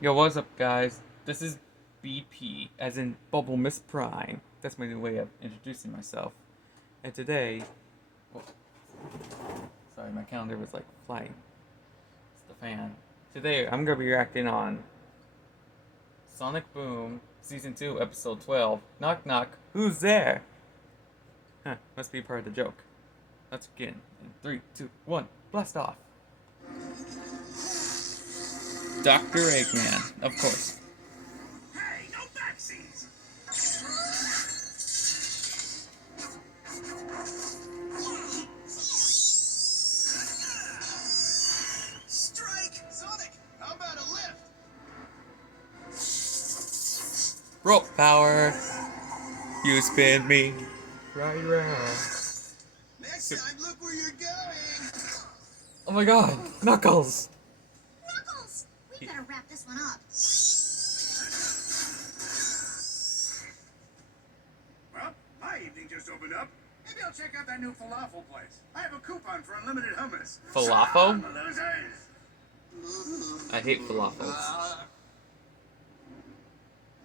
Yo, what's up, guys? This is BP, as in Bumblemus Prime. That's my new way of introducing myself. And today, oh, sorry, my calendar was like flying. It's the fan. Today, I'm gonna be reacting on Sonic Boom Season 2, Episode 12. Knock knock, who's there? Huh, must be part of the joke. Let's begin. In 3, 2, 1, blast off. Dr. Eggman, of course. Hey, no backseats! Strike! Sonic, how about a lift? Rope power. You spin me right around. Next time, look where you're going! Oh my god, Knuckles! Knuckles! We better wrap this one up. Well, my evening just opened up. Maybe I'll check out that new falafel place. I have a coupon for unlimited hummus. Falafel? Losers! I hate falafels.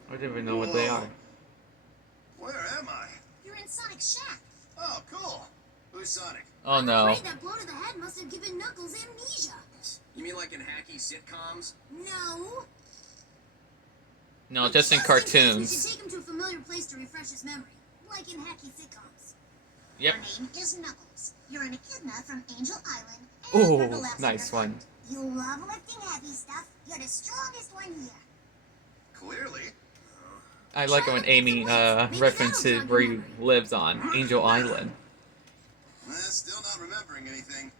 I don't even know what they are. Where am I? You're in Sonic's shack. Oh, cool. Who's Sonic? Oh I'm no. afraid that blow to the head must have given Knuckles amnesia. You mean like in hacky sitcoms? No. No, just in We should cartoons. take him to a familiar place to refresh his memory, like in hacky sitcoms. Yep. Your name is Knuckles. You're an echidna from Angel Island. And you're the Ooh, last nice of your one. kind. You love lifting heavy stuff. You're the strongest one here. Clearly. I like it when Amy references where he lives on Angel Island. Still not remembering anything.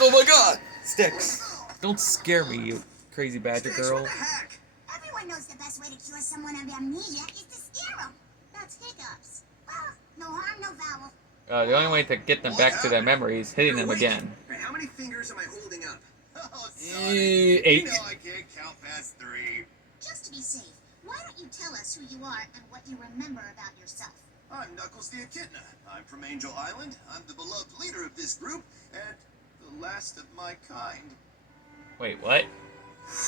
Oh my god! Sticks! Don't scare me, you crazy badger Sticks, girl. what the heck? Everyone knows the best way to cure someone of amnesia is to scare them. That's hiccups. Well, no harm, no foul. The only way to get them back to their memories is hitting them again. Hey, how many fingers am I holding up? Oh, Eight. You know I can't count past 3. Just to be safe, why don't you tell us who you are and what you remember about yourself? I'm Knuckles the Echidna. I'm from Angel Island. I'm the beloved leader of this group, and the last of my kind. Wait, what?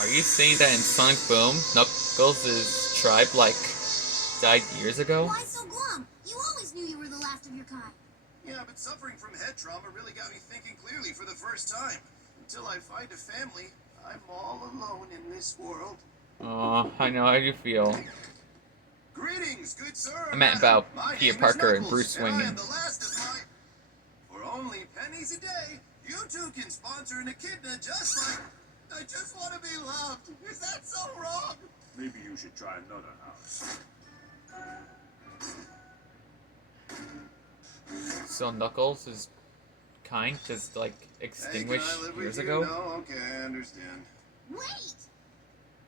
Are you saying that in Sonic Boom, Knuckles' tribe, died years ago? Why so glum? You always knew you were the last of your kind. Yeah, but suffering from head trauma really got me thinking clearly for the first time. Until I find a family, I'm all alone in this world. Aw, I know how you feel. Greetings, good sir. I meant about My Peter name is Parker and Knuckles, Bruce and I Wayne. am the last of my... For only pennies a day, you two can sponsor an echidna just like... I just want to be loved. Is that so wrong? Maybe you should try another house. So Knuckles is kind just extinguished years ago? No, okay, I understand. Wait!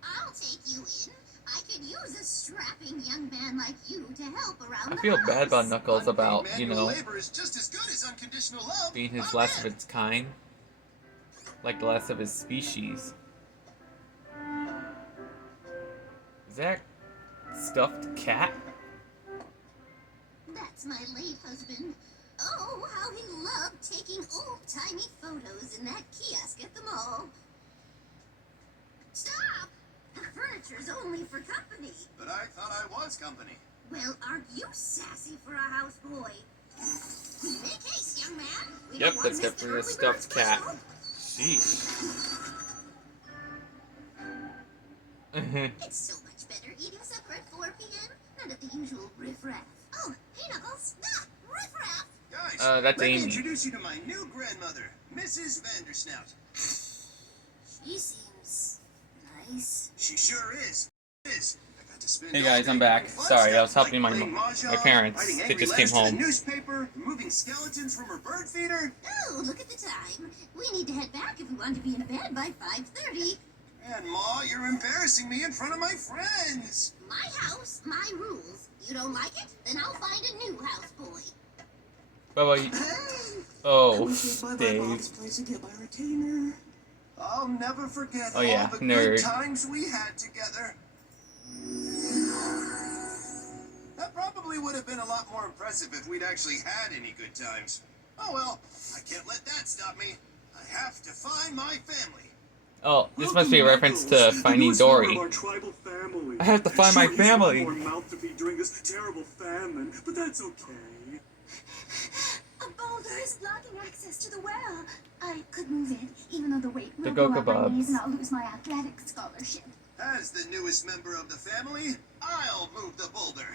I'll take you in. I could use a strapping young man like you to help around I the feel house. bad about Knuckles about, Manual labor is just as good as unconditional love. being his I'm last in. of its kind. Like the last of his species. Is that stuffed cat? That's my late husband. Oh, how he loved taking old-timey photos in that kiosk at the mall. Stop! The furniture's only for company. But I thought I was company. Well, aren't you sassy for a houseboy? Make haste, young man. We Yep, don't want that's to miss the definitely a early bird stuffed cat. special. Sheesh. It's so much better eating supper at 4 p.m. than at the usual riffraff. Oh, hey, Knuckles. Ah, riffraff. Guys, That's let me Amy. introduce you to my new grandmother, Mrs. Vandersnout. She seems nice. She sure is. I got to spend Hey all guys, day I'm back. doing fun Sorry, I was stuff helping like my playing mahjong, my parents. writing They angry just came letters to the home. newspaper, removing skeletons from her bird feeder. Oh, look at the time. We need to head back if we want to be in bed by 5:30. And Ma, you're embarrassing me in front of my friends. My house, my rules. You don't like it? Then I'll find a new houseboy. Bye bye. Hey, Oh, by my Dave. mom's place and get my retainer. I'll never forget Oh, yeah, all the nerd. good times we had together. That probably would have been a lot more impressive if we'd actually had any good times. Oh well, I can't let that stop me. I have to find my family. Oh, this must be a reference to Finding Dory. I have to find my family. More mouth to feed during this terrible famine, but that's okay. A boulder is blocking access to the well. I could move it, even though the weight will Go go up my kebabs. knees and I'll lose my athletic scholarship. As the newest member of the family, I'll move the boulder.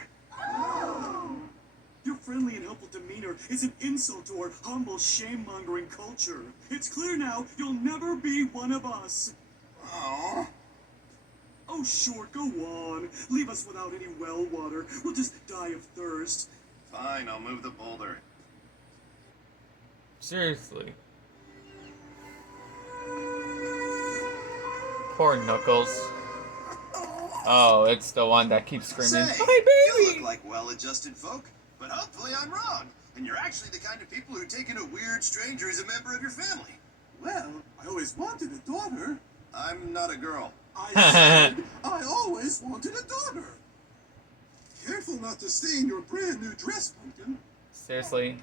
Your friendly and helpful demeanor is an insult to our humble shame-mongering culture. It's clear now you'll never be one of us. Aww. Oh, sure, go on. Leave us without any well water. We'll just die of thirst. Fine, I'll move the boulder. Seriously. Poor Knuckles. Oh, it's the one that keeps screaming, Say, "My you baby!" look like well-adjusted folk, but hopefully I'm wrong. And you're actually the kind of people who take in a weird stranger as a member of your family. Well, I always wanted a daughter. I'm not a girl. I said I always wanted a daughter. Careful not to stain your brand new dress, Pumpkin. Seriously.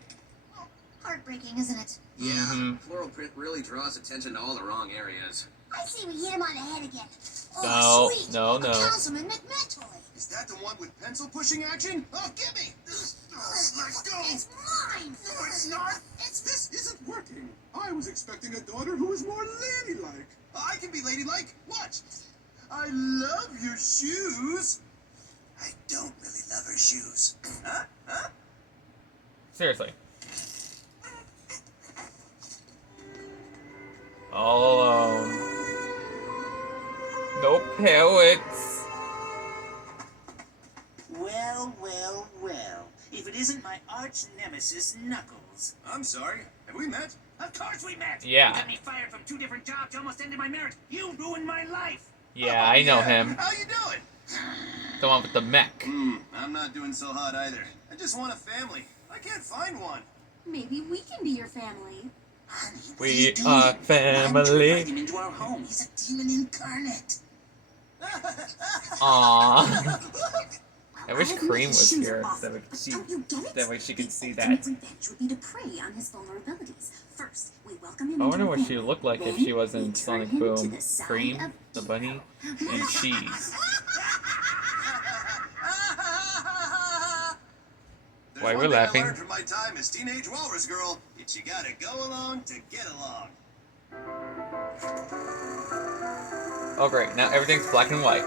Heartbreaking, isn't it? Yeah, floral print really draws attention to all the wrong areas. I say we hit him on the head again. No, Oh, sweet. no. A Councilman McMetoy. Is that the one with pencil pushing action? Oh, give me! Let's go! It's mine. No, it's not! This isn't working. I was expecting a daughter who was more ladylike. I can be ladylike. Watch. I love your shoes. I don't really love her shoes. Huh? Huh? Seriously. All alone. No pellets. Well, well, well. If it isn't my arch nemesis, Knuckles. I'm sorry. Have we met? Of course we met! Yeah. You got me fired from 2 different jobs, almost ended my marriage. You ruined my life! Yeah, I know him. How you doing? The one with the mech. I'm not doing so hot either. I just want a family. I can't find one. Maybe we can be your family. Honey, what We you doing? are Why would you family. invite him into our home? He's a demon incarnate. Aww. I wish I'll admit Cream his was shoes here are awesome, so we could but see. don't you get it? That way she could The see ultimate that. revenge would be to prey on his vulnerabilities. First, we welcome him I into wonder the what she family. would look like if Then she was we in turn Sonic him to Boom. the side Cream, of the evil. bunny, and cheese. There's Why one we're thing laughing. I learned from my time as teenage walrus girl. It's you gotta go along to get along. Oh great, now everything's black and white.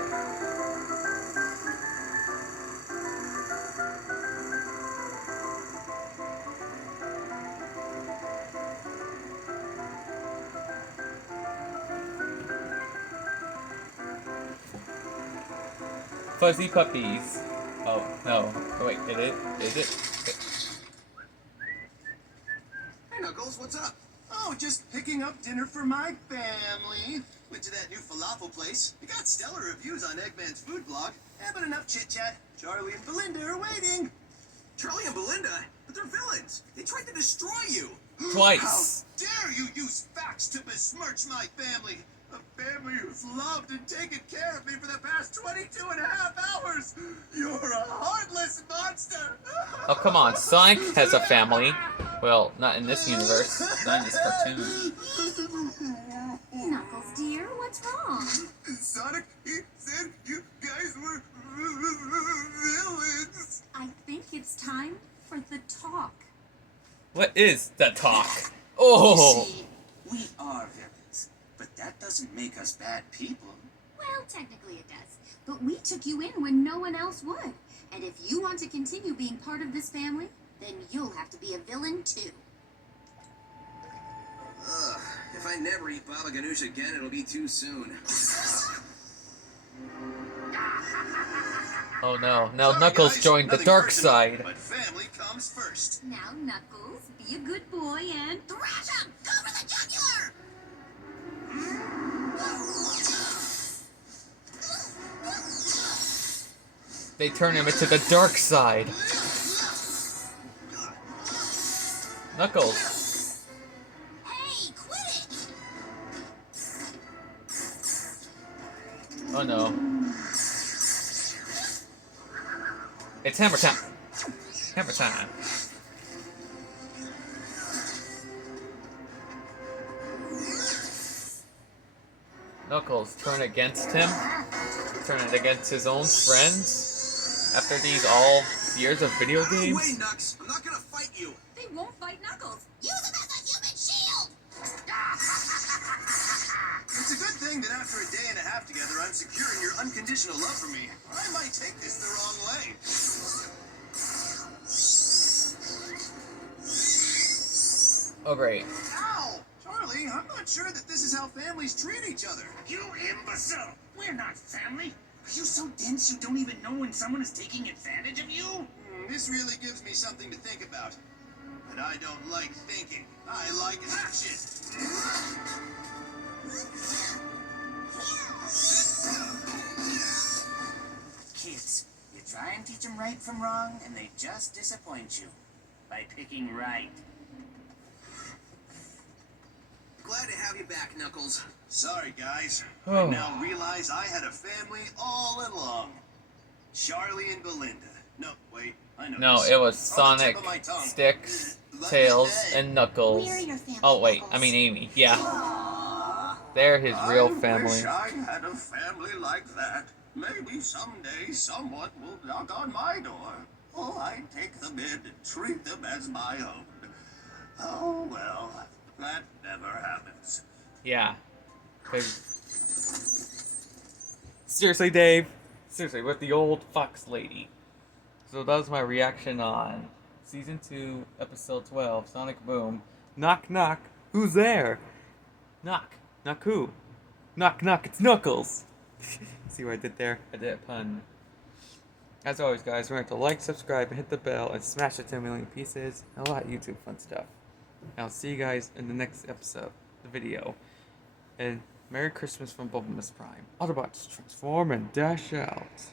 Fuzzy puppies. Oh, no. Oh, wait, is it? Hey, Knuckles, what's up? Oh, just picking up dinner for my family. Went to that new falafel place. It got stellar reviews on Eggman's food blog. Yeah, but enough chit-chat. Charlie and Belinda are waiting. Charlie and Belinda? But they're villains. They tried to destroy you. Twice. How dare you use facts to besmirch my family? A family who's loved and taken care of me for the past 22 and a half hours. You're a heartless monster. Oh, come on. Sonic has a family. Well, not in this universe. Not in this cartoon. Knuckles, dear, what's wrong? Sonic, he said you guys were villains. I think it's time for the talk. What is the talk? Oh! You see, we are villains, but that doesn't make us bad people. Well, technically it does. But we took you in when no one else would. And if you want to continue being part of this family, then you'll have to be a villain too. Ugh, if I never eat Baba Ganoush again, it'll be too soon. Oh no. Now Sorry, Knuckles guys, joined the nothing dark personal, side. But family comes first. Now, Knuckles, be a good boy and thrash him! Go for the jugular! They turn him into the dark side. Knuckles. Hey, quit it! Oh no. It's hammer time. Hammer time. Knuckles turn against him, turn it against his own friends after these all years of video Out of the way, games. Nux. I'm not gonna fight you. They won't fight Knuckles. Use him as a human shield. It's a good thing that after a day and a half together, I'm securing your unconditional love for me. I might take this the wrong way. Oh great. Ow! Charlie, I'm not sure that this is how families treat each other. You imbecile! We're not family. Are you so dense you don't even know when someone is taking advantage of you? This really gives me something to think about. But I don't like thinking. I like action. Kids, you try and teach them right from wrong, and they just disappoint you by picking right. Glad to have you back, Knuckles. Sorry, guys. Oh. I now realize I had a family all along. Charlie and Belinda. No, wait. I know No, this. it was On the tip Sonic, of my tongue. Sticks, Like Tails, that. and Knuckles. We're your family, Oh wait, I Knuckles. mean Amy. Yeah, they're his real family. I wish I had a family like that. Maybe someday someone will knock on my door. Oh, I take them in and treat them as my own. Oh, well, that never happens. Yeah. 'Cause- seriously, Dave. Seriously, with the old fox lady. So that was my reaction on Season 2, Episode 12, Sonic Boom. Knock, knock. Who's there? Knock. Knock who? Knock, knock. It's Knuckles. See what I did there? I did a pun. As always, guys, remember to like, subscribe, and hit the bell, and smash it to a million pieces. And a lot of YouTube fun stuff. And I'll see you guys in the next episode, the video. And Merry Christmas from Bumblemus Prime. Autobots transform and dash out.